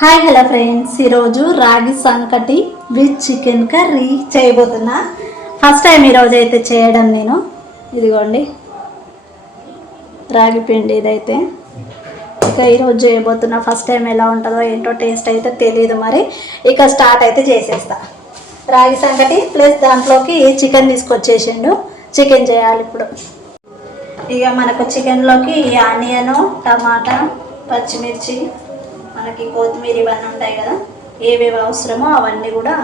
Hi hello friends, ఈరోజు ragi sankati with chicken curry చేయబోతున్నా. First time ఈరోజు అయితే చేయడం నేను. ఇదిగోండి రాగి పిండి ఇదైతే ఇక ఈరోజు చేయబోతున్నా. ఫస్ట్ టైం ఎలా ఉంటుందో ఏంటో టేస్ట్ అయితే తెలియదు, మరి ఇక స్టార్ట్ అయితే చేసేస్తా. రాగి సంకటి ప్లస్ దాంట్లోకి చికెన్ తీసుకొచ్చేసిండు. చికెన్ చేయాలి ఇప్పుడు. ఇక మనకు చికెన్లోకి ఆనియను, టమాటా, పచ్చిమిర్చి, మనకి కొత్తిమీర ఇవన్నీ ఉంటాయి కదా, ఏవేవి అవసరమో అవన్నీ కూడా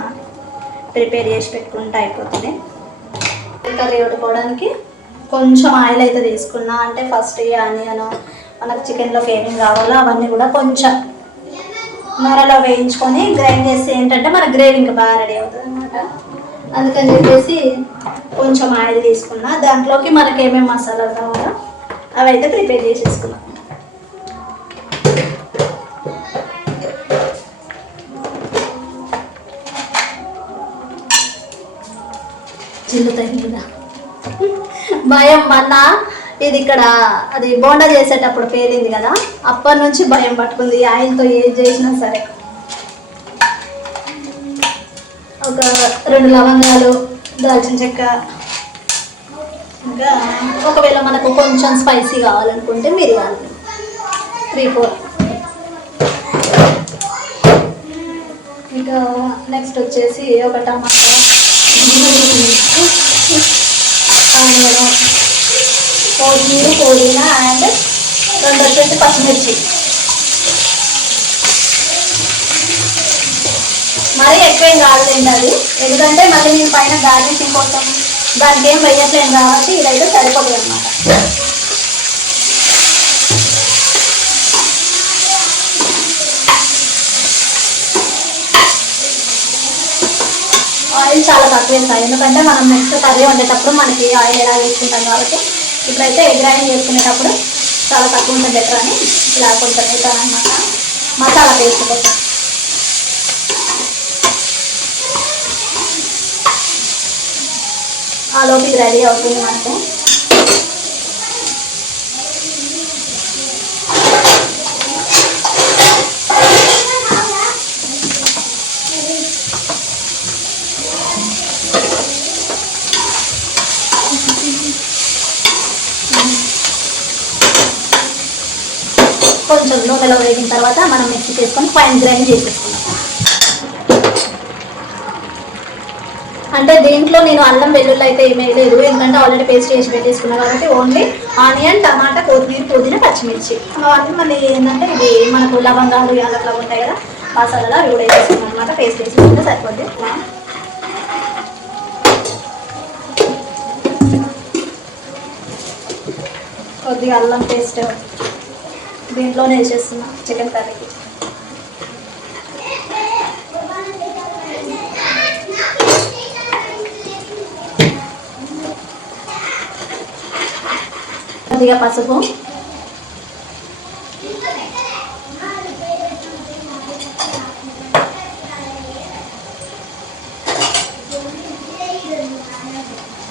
ప్రిపేర్ చేసి పెట్టుకుంటే అయిపోతుంది. కర్రీ వండుకోవడానికి కొంచెం ఆయిల్ అయితే తీసుకున్నా. అంటే ఫస్ట్ ఈ ఆనియన్ మనకు చికెన్లోకి ఏమేమి కావాలో అవన్నీ కూడా కొంచెం నూనెలో వేయించుకొని గ్రైండ్ చేసి ఏంటంటే మన గ్రేవీ ఇంకా బాగా రెడీ అవుతుంది అనమాట. అందుకని చెప్పేసి కొంచెం ఆయిల్ తీసుకున్నా. దాంట్లోకి మనకి ఏమేమి మసాలాలు కావాలో అవి అయితే ప్రిపేర్ చేసేసుకున్నాం. చిల్లుతాయి భయం మొన్న ఇది ఇక్కడ అది బోండా చేసేటప్పుడు పేలింది కదా, అప్పటి నుంచి భయం పట్టుకుంది. ఆయిల్తో ఏది చేసినా సరే. ఒక 2 లవంగాలు, దాల్చిన చెక్క, ఇంకా ఒకవేళ మనకు కొంచెం స్పైసీ కావాలనుకుంటే మిరియాలు 3-4. ఇంకా నెక్స్ట్ వచ్చేసి ఒక టమాటా, ఆనియన్, కొత్తిమీర, పుదీనా అండ్ 2 వచ్చేసి పచ్చిమిర్చి. మరీ ఎక్కువేం కాదులేండి అది, ఎందుకంటే మళ్ళీ నేను పైన గార్నిషింగ్ కోసం దానికి ఏం వేయట్లేను కాబట్టి ఇదైతే సరిపోతుంది అన్నమాట. ఆయిల్ చాలా తక్కువ వేస్తాయి, ఎందుకంటే మనం నెక్స్ట్ కర్రీ వండేటప్పుడు మనకి ఆయిల్ ఎలా వేసుకుంటాం కాబట్టి. ఇప్పుడైతే గ్రైండ్ చేసుకునేటప్పుడు చాలా తక్కువ ఉంటుంది బెటర్ అని ఇలా కొంచెం వేస్తాను అనమాట, మసాలా పేస్ట్ కోసం. ఆ లోపు ఇది రెడీ అవుతుంది మనకు. కొంచెం నూనెలో వేగిన తర్వాత మనం మిక్సీ చేసుకొని ఫైన్ గ్రైండ్ చేసేసుకున్నాం. అంటే దీంట్లో నేను అల్లం వెల్లుల్లి అయితే ఏమీ లేదు, ఎందుకంటే ఆల్రెడీ పేస్ట్ చేసి పెట్టేసుకున్నాం కాబట్టి ఓన్లీ ఆనియన్, టమాటా, కొత్తిమీర, పుదీనా, పచ్చిమిర్చి అవన్నీ మళ్ళీ ఏంటంటే ఇది మనకు లవంగాలు యాలకులు ఉంటాయి కదా మసాలాలు, అవి కూడా వేసేసుకున్నాం అనమాట. పేస్ట్ వేసుకుంటే సరిపోద్ది. కొద్దిగా అల్లం పేస్ట్ దీంట్లోనే వేసేస్తున్నా చికెన్ కర్రీకి. కొద్దిగా పసుపు,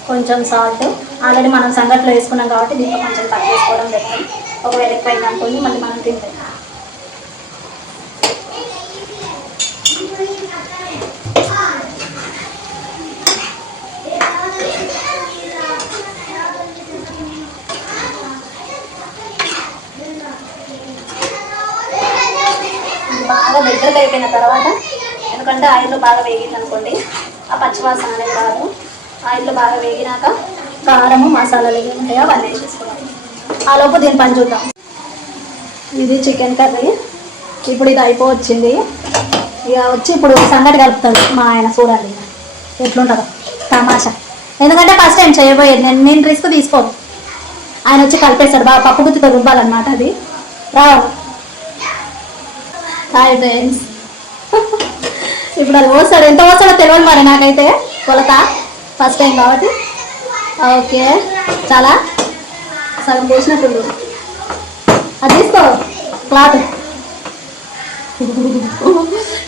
కొంచెం సాల్ట్. ఆల్రెడీ మనం సంగట్లో వేసుకున్నాం కాబట్టి దీంట్లో కొంచెం తక్కువ వేసుకోవడం బెటర్. ఒకవేళ ఎక్కువైంది అనుకోండి మళ్ళీ మనం తింటాం. బాగా దగ్గరకు అయిపోయిన తర్వాత, ఎందుకంటే ఆయిల్లో బాగా వేగింది అనుకోండి ఆ పచ్చివాసన అనేది రాదు. ఆయిల్లో బాగా వేగినాక కారము, మసాలాలు ఏమి ఉంటాయో అవన్నీ వేసేసుకున్నాం. ఆ లోపు దీని పని చూద్దాం. ఇది చికెన్ కర్రీ. ఇప్పుడు ఇది అయిపోవచ్చింది. ఇక వచ్చి ఇప్పుడు సంగటి కలుపుతాడు మా ఆయన. చూడండి ఎట్లుంటుందో తమాషా. ఎందుకంటే ఫస్ట్ టైం చేయబోయేది నేను రిస్క్ తీసుకోను. ఆయన వచ్చి కలిపేస్తాడు. బాగా పప్పు గుత్తితో రుబ్బాలన్నమాట అది. రావాలి. Hi friends. ఇప్పుడు అది పోస్తాడు. ఎంత పోస్తాడో తెలియదు మరి నాకైతే కొలత, ఫస్ట్ టైం కాబట్టి. ఓకే, చాలా సగం పోసినట్టు. అది తీసుకో క్లాత్.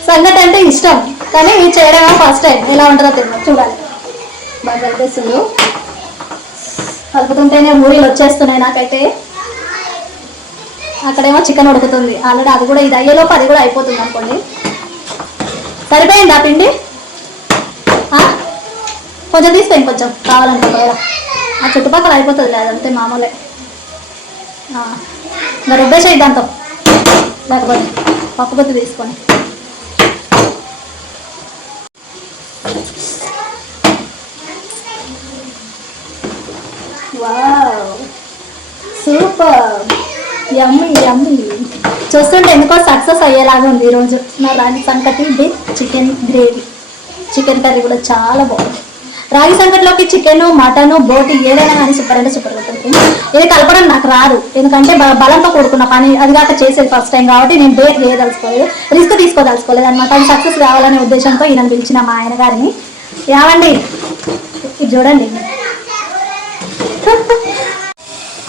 సంగటి అంటే ఇష్టం కానీ చేయడమే ఫస్ట్ టైం. ఎలా ఉంటుందో తెలియదు, చూడాలి. బాగా కలిపేస్తుంది. కలుపుతుంటేనే ఊరిలు వచ్చేస్తున్నాయి నాకైతే. అక్కడేమో చికెన్ ఉడుకుతుంది ఆల్రెడీ, అది కూడా ఇది అయ్యేలోపు అది కూడా అయిపోతుంది అనుకోండి. సరిపోయిందా పిండి? కొంచెం తీసుకోండి, కొంచెం కావాలనుకో. ఆ చుట్టుపక్కల అయిపోతుంది లేదంటే మామూలే. ఇంకా రుబ్బేసేయి దాంతో, లేకపోతే పప్పుకొత్తి తీసుకొని. Wow, super, yummy yummy. చూస్తుంటే ఎందుకో సక్సెస్ అయ్యేలాగా ఉంది ఈరోజు నా ragi sankati with chicken gravy. Chicken curry కూడా చాలా బాగుంది. రాగి సంకటిలోకి చికెన్, మటన్, బోటి ఏదైనా కానీ సూపర్ అంటే సూపర్ ఉంటుంది. ఇది కలపడం నాకు రాదు, ఎందుకంటే బలంతో కూడుకున్న పని, అది కాక చేసేది ఫస్ట్ టైం కాబట్టి నేను డేట్ చేయదలుచుకోలేదు, రిస్క్ తీసుకోదలుచుకోలేదు అనమాట. అది సక్సెస్ కావాలనే ఉద్దేశంతో ఈయన పిలిచిన మా ఆయన గారిని. ఏమండి ఇది చూడండి,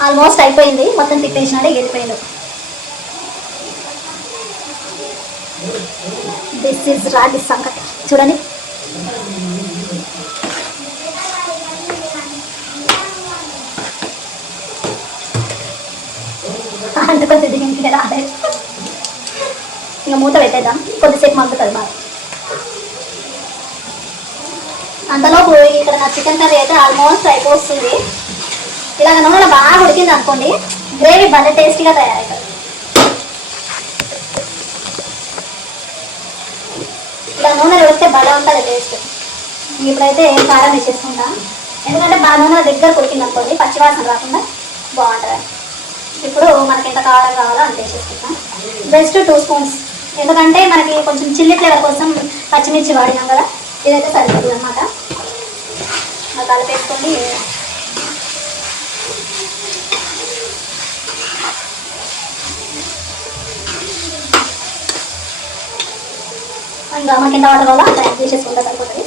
ఆల్మోస్ట్ అయిపోయింది, మొత్తం తిప్పేసినాడే వెళ్ళిపోయింది. దిస్ ఈజ్ రాగి సంకటి చూడండి. అంటుకొని దిగింది రాలేదు. ఇంకా మూత పెట్టేద్దాం, కొద్దిసేపు మగ్గుతుంది బాగా. అంతలోపు ఇక్కడ నా చికెన్ కర్రీ అయితే ఆల్మోస్ట్ అయిపోతుంది. ఇలాగ నూనెలో బాగా ఉడికింది అనుకోండి, గ్రేవీ భలే టేస్టీగా తయారవుతుంది. ఇలా నూనెలో ఉడికితే భలే ఉంటుంది టేస్ట్. ఇప్పుడైతే కారం వేసేసుకుంటాం, ఎందుకంటే బాగా నూనె దగ్గర ఉడికింది అనుకోండి, పచ్చివాసన రాకుండా బాగుంటుంది. ఇప్పుడు మనకి ఎంత కారం కావాలో అంత వేసేసుకుంటాం. జస్ట్ 2 స్పూన్స్, ఎందుకంటే మనకి కొంచెం చిల్లీ ఫ్లేవర్ కోసం పచ్చిమిర్చి వాడినాం కదా, ఇదైతే సరిపోతుంది అనమాట. కలిపేసుకొని ఇంకా మనకి ఎంత వాటర్ కావాలో అంత యాడ్ చేసేసుకుంటే సరిపోతుంది.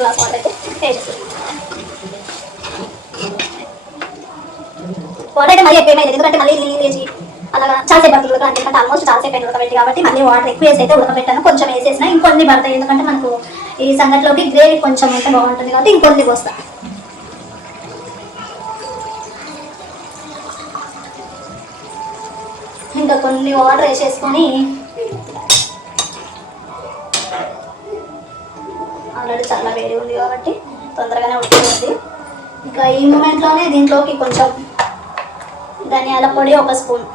గ్లాస్ వాటర్ అయితే వేసేసుకుంటాం. వాటర్ అయితే మళ్ళీ ఎక్కువైంది, ఎందుకంటే మళ్ళీ నీళ్ళు వేసి అలాగా చాలాసేపు పడుతుంది ఉడక, ఎందుకంటే ఆల్మోస్ట్ చాలాసేపు అయిన ఉడకబెట్టి కాబట్టి మళ్ళీ వాటర్ ఎక్కువ వేసి అయితే ఉడకబెట్టాను. కొంచెం వేసేసిన ఇంకొన్ని పడతాయి, ఎందుకంటే మనకు ఈ సంగటిలోకి గ్రేవీ కొంచెం అయితే బాగుంటుంది కాబట్టి ఇంకొన్ని పోస్తా. ఇంకా కొన్ని వాటర్ వేసేసుకొని, ఆల్రెడీ చాలా వేడి ఉంది కాబట్టి తొందరగానే ఉడికిపోతుంది. ఇంకా ఈ మూమెంట్లోనే దీంట్లోకి కొంచెం ధనియాల పొడి 1 స్పూన్,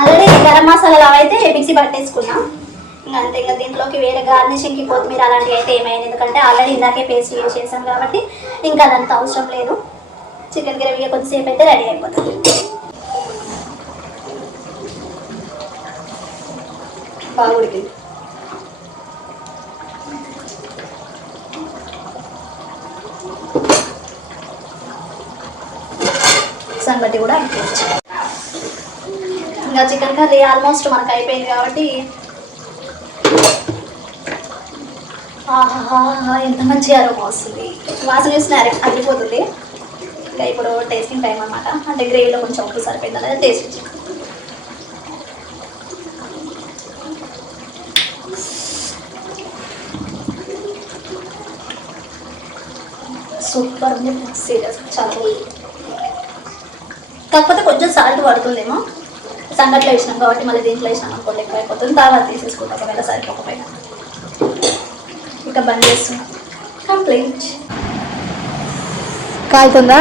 ఆల్రెడీ గరం మసాలా అయితే మిక్సీ పట్టేసుకున్నా. ఇంకా అంతే, ఇంకా దీంట్లోకి వేరే గార్నిషింగ్కి కొత్తిమీర అలాంటివి అయితే ఏమైంది, ఎందుకంటే ఆల్రెడీ ఇందాకే పేస్ట్ చేసాను కాబట్టి ఇంకా అదంతా అవసరం లేదు. చికెన్ గ్రేవీ కొద్దిసేపు అయితే రెడీ అయిపోతుంది. బాగా ఉడికింది. సంగటి కూడా అయిపోయింది. ఇంకా చికెన్ కర్రీ ఆల్మోస్ట్ మనకు అయిపోయింది కాబట్టి, ఎంత మంచి అరోమా వస్తుంది, వాసన చూసిన అరిగిపోతుంది. ఇంకా ఇప్పుడు టేస్టింగ్ టైం అనమాట, అంటే గ్రేవీలో కొంచెం ఉప్పు సరిపోయింది అనేది టేస్ట్. సూపర్ ఉంది, సీరియస్ చాలా బాగుంది. కాకపోతే కొంచెం సాల్ట్ పడుతుందేమో, సంగట్లో వేసినాం కాబట్టి మళ్ళీ దీంట్లో వేసినాం అనుకోండి ఎక్కువ అయిపోతుంది. తర్వాత తీసేసుకుంటాం ఒకవేళ సరిపోకపోయినా. ఇక బంద్ చేస్తున్నాం, కంప్లీట్. కాలుతుందా?